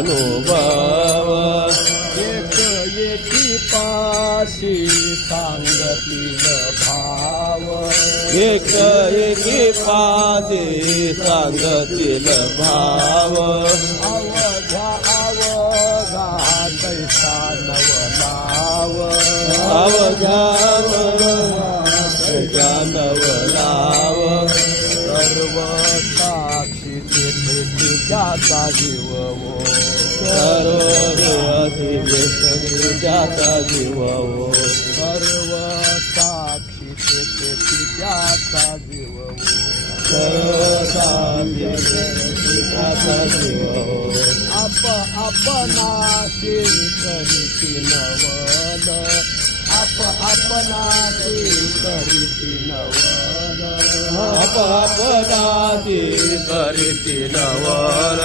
अनुभव एक एकी पाशी सांगतील भाव एक एकी पाशी सांगतील भाव अवघा अवघा तैसा नवलाव अवघा तैसा नवलाव सर्व साक्षी तेथे तिच्याचा जीव सर्व त्याचा जीव सर्व साक्षी तेथे तिच्याचा जीव सर्व त्याचा जीव आपणाशी करीती नवल आपणाशी करीती नवल आपणाची करीती नवल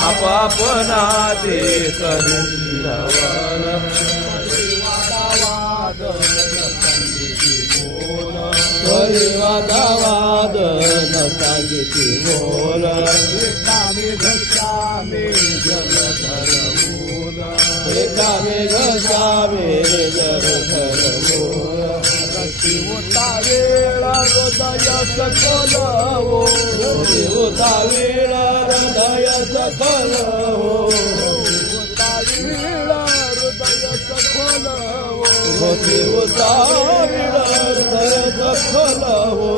आपणाची करीती नवल वादावाद न सांगिती बोल एकामे घशामे जलधर बोल एकामे घशामे जलधर बोल रसी होता वेळ हृदय सकल हो होता वेळ हृदय सकल हो होता वेळ हृदय सकल होता वेळ हृदय सकल हो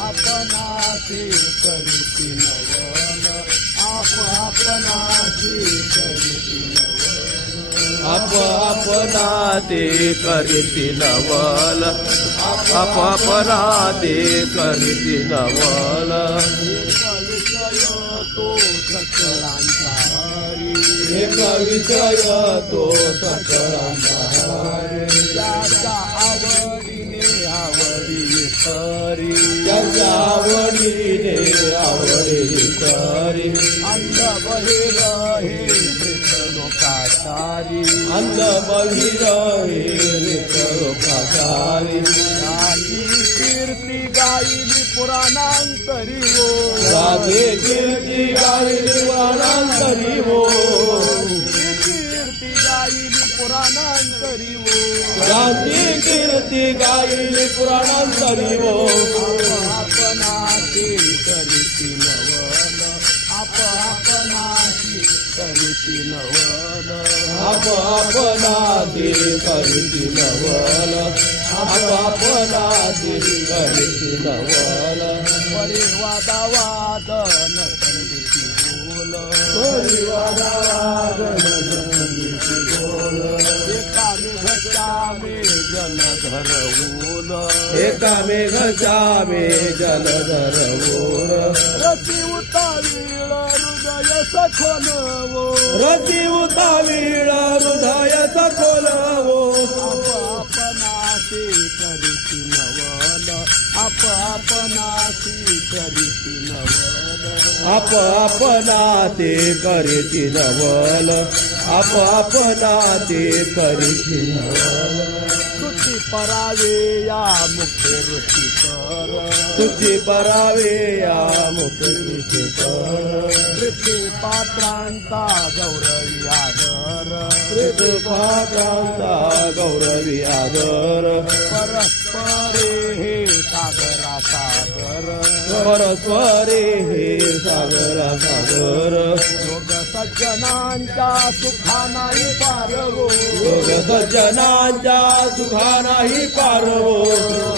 आपणाशी करीती नवल आपणाशी करीती नवल आपणाते करीती नवल आपणाते करीती नवल एक विषय तो सकळांचा हरी एक विषय तो सकळांचा हरी त्याच्या आवडीने आवडी खरी त्याच्या आवडीने आवडी खरी अंध बहिर हे मृत लोकाचारी अंध बहिर हे लोकाचारी त्याची कीर्ती गायली पुराणांतरी हो राधे कीर्ती गायली पुराणांतरी हो कीर्ती गायली पुराणांतरी हो राधी कीर्ती गायली पुराणांतरी हो आपणाशी करीती नवल आपणाशी करीती नवल आपणाते करीती नवल आपणाते करीती नवल परिवादावाद न संगीती बोल परिवादावाद न संगीती बोल एकामे घशामे जलधर ओल एकामे घशामे जलधर ओल रती उतावीळ हृदय सखोल वो रती उतावीळ हृदय सखोल हो आपणाशी करीती नवल आपणाशी करीती नवल आपणाते करीती नवल आपणाते करीती नवल तुझी परावे या मुखे ऋषी कर तुझी परावे या मुक्ती कर प्रीती पात्रांचा गौरवी आदर ऋतुपात्रांचा गौरवी आदर परस्परे हे सागरा सागर परस्परे हे सागरा सागर योग सज्जनांच्या सुखा नाही पारवो योग सज्जनांच्या सुखा नाही पारवो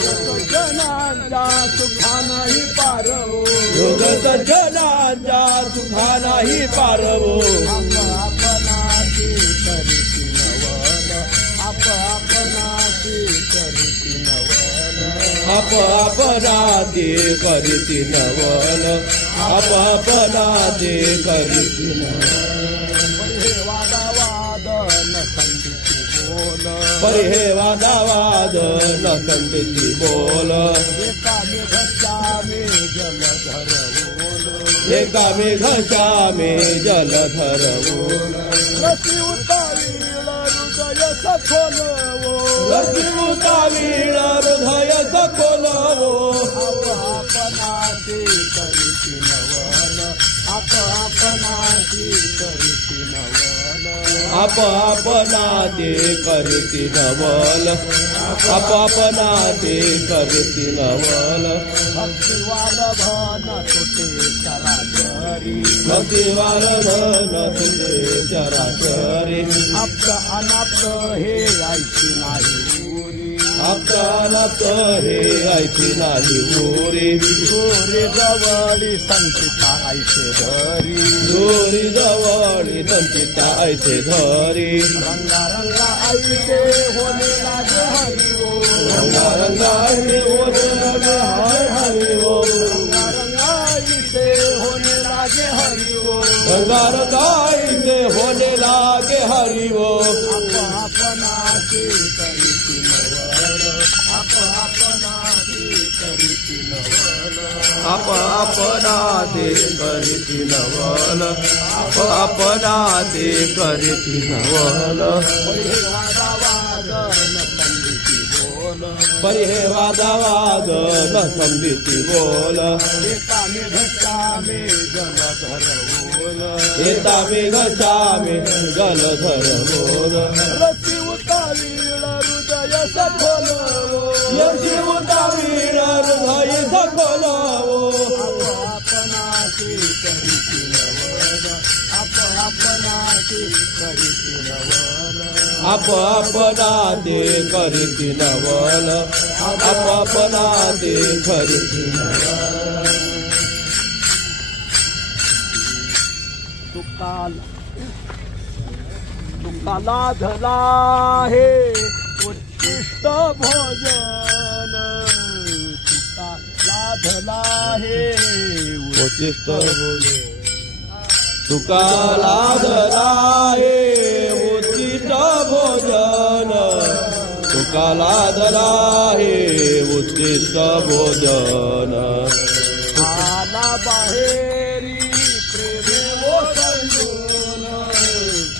सज्जनांच्या सुखा नाही पारवो योग सज्जनांच्या सुखा नाही पारवो आपणाशी करीती नवल आपणाशी करीती नवल आपणाते करीती नवल आपणाते करीती नवल हे वादावाद न संगीती बोल परी हे वादावाद न संगीती बोल एकामे घशामे जलधर ओल एकामे घशामे जलधर ओल रसी उतावीळ हृदय सखोल वो रसी उतावीळ हृदय सखोल हो आपणाशी करीती नवल आपणाशी करीती आपना ते करीती नवल आपना ते करीती नवल भक्तिवान भन तुटे चराचरी भक्तिवान धन तुटे चराचरी आप्त अनाप्त हे ऐशी नाही उरी आपणात हे ऐशी नाही उरी गोरे जवळी संचिता ऐसे धरी दोरी जवळी संचिता ऐसे धरी रंगा रंगा ऐसे होणे लागे हरी ओ रंगा रंगा ऐसे होणे लागे हाय हरी ओ रंगा रंगा ऐसे होणे लागे हरी ओ रंगा रंगा ऐसे होणे लागे हरी ओ आपणाची करीती नवल आपणाची करीती नवल आपना ते करीती नवल आपना ते करीती नवल परी हे वादावाद न संभीती बोल एकामे घसामे जलधर बोल येतामे घसामे जलधर बोल रसी उतावीळ हृदय सखोल यशी उतावीळ हृदय सखोल आपणाची करीती नवल आपणाची करीती नवल आपना ते करीती नवल आपना ते करीती नवल तुका लाधला हे उत्कृष्ट भोजन तुका लाधला हे उच्चिष्ट तुका लाधला हे उच्चिष्ट भोजन तुका लाधला हे उच्चिष्ट भोजन आला बाहेरी प्रेमे ओसंडून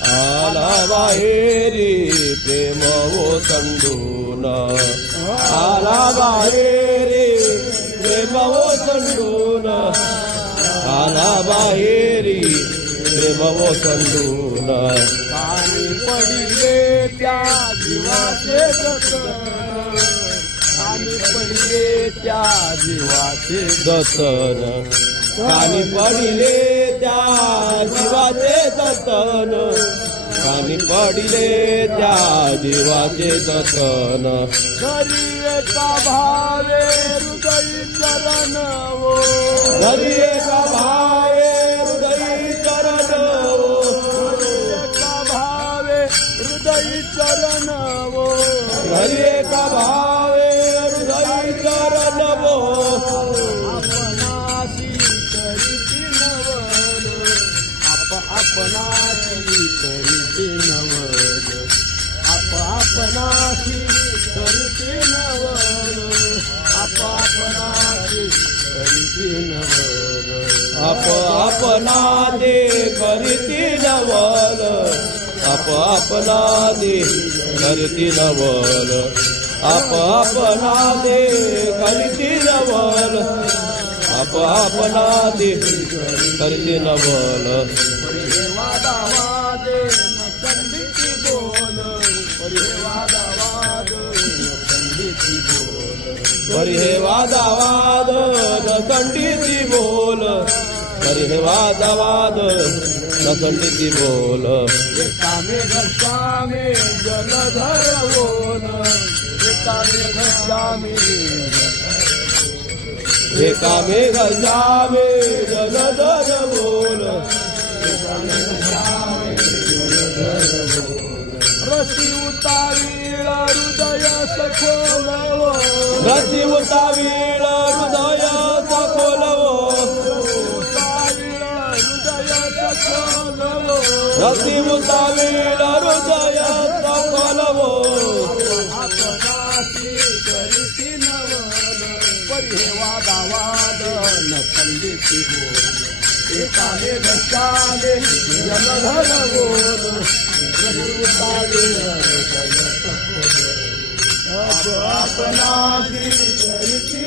आला बाहेरी प्रेम ओसंडून आला बाहेरी प्रेम ओसंडून आला बाहेरी प्रेम ओसंडून पाणी पडिले त्या जीवाचे जतन पाणी पडिले त्या जीवाचे दतन कानी पडिले त्या जीवाचे दतन कानी पडिले त्या जीवाचे दतन घरी एका भावे हृदय चरण ओ घरी एका भावे हृदय चरण एका भावे हृदय चरण ओ घरी एका भावे हृदय चरण आपणाशी करीती नवल आपणाशी करीती नवल आपणाशी करीती नवल आपणाशी करीती नवल आपना दे करीती नवल आपना दे करीती नवल आपना दे करीती नवल आपना दे करीती नवल वादावादे न संधीची बोल वादावाद संधीची बोल परी हे वादावाद न खंडीती बोल परी हे वादावाद न खंडीती बोल एकामे घसामे जलधर बोल एकामे घसामे एकामे घसामे जलधर बोल रसी उतावीळ हृदय सखोल रती उतावीळ हृदय सखोलवो उतावीळ हृदय सखोल रती उतावीळ हृदय सखोलवो आपणाशी करीती नवल परी हे वादावाद न खंडीती बोल एकामे घसामे जलधर बोल आपणाशी करीती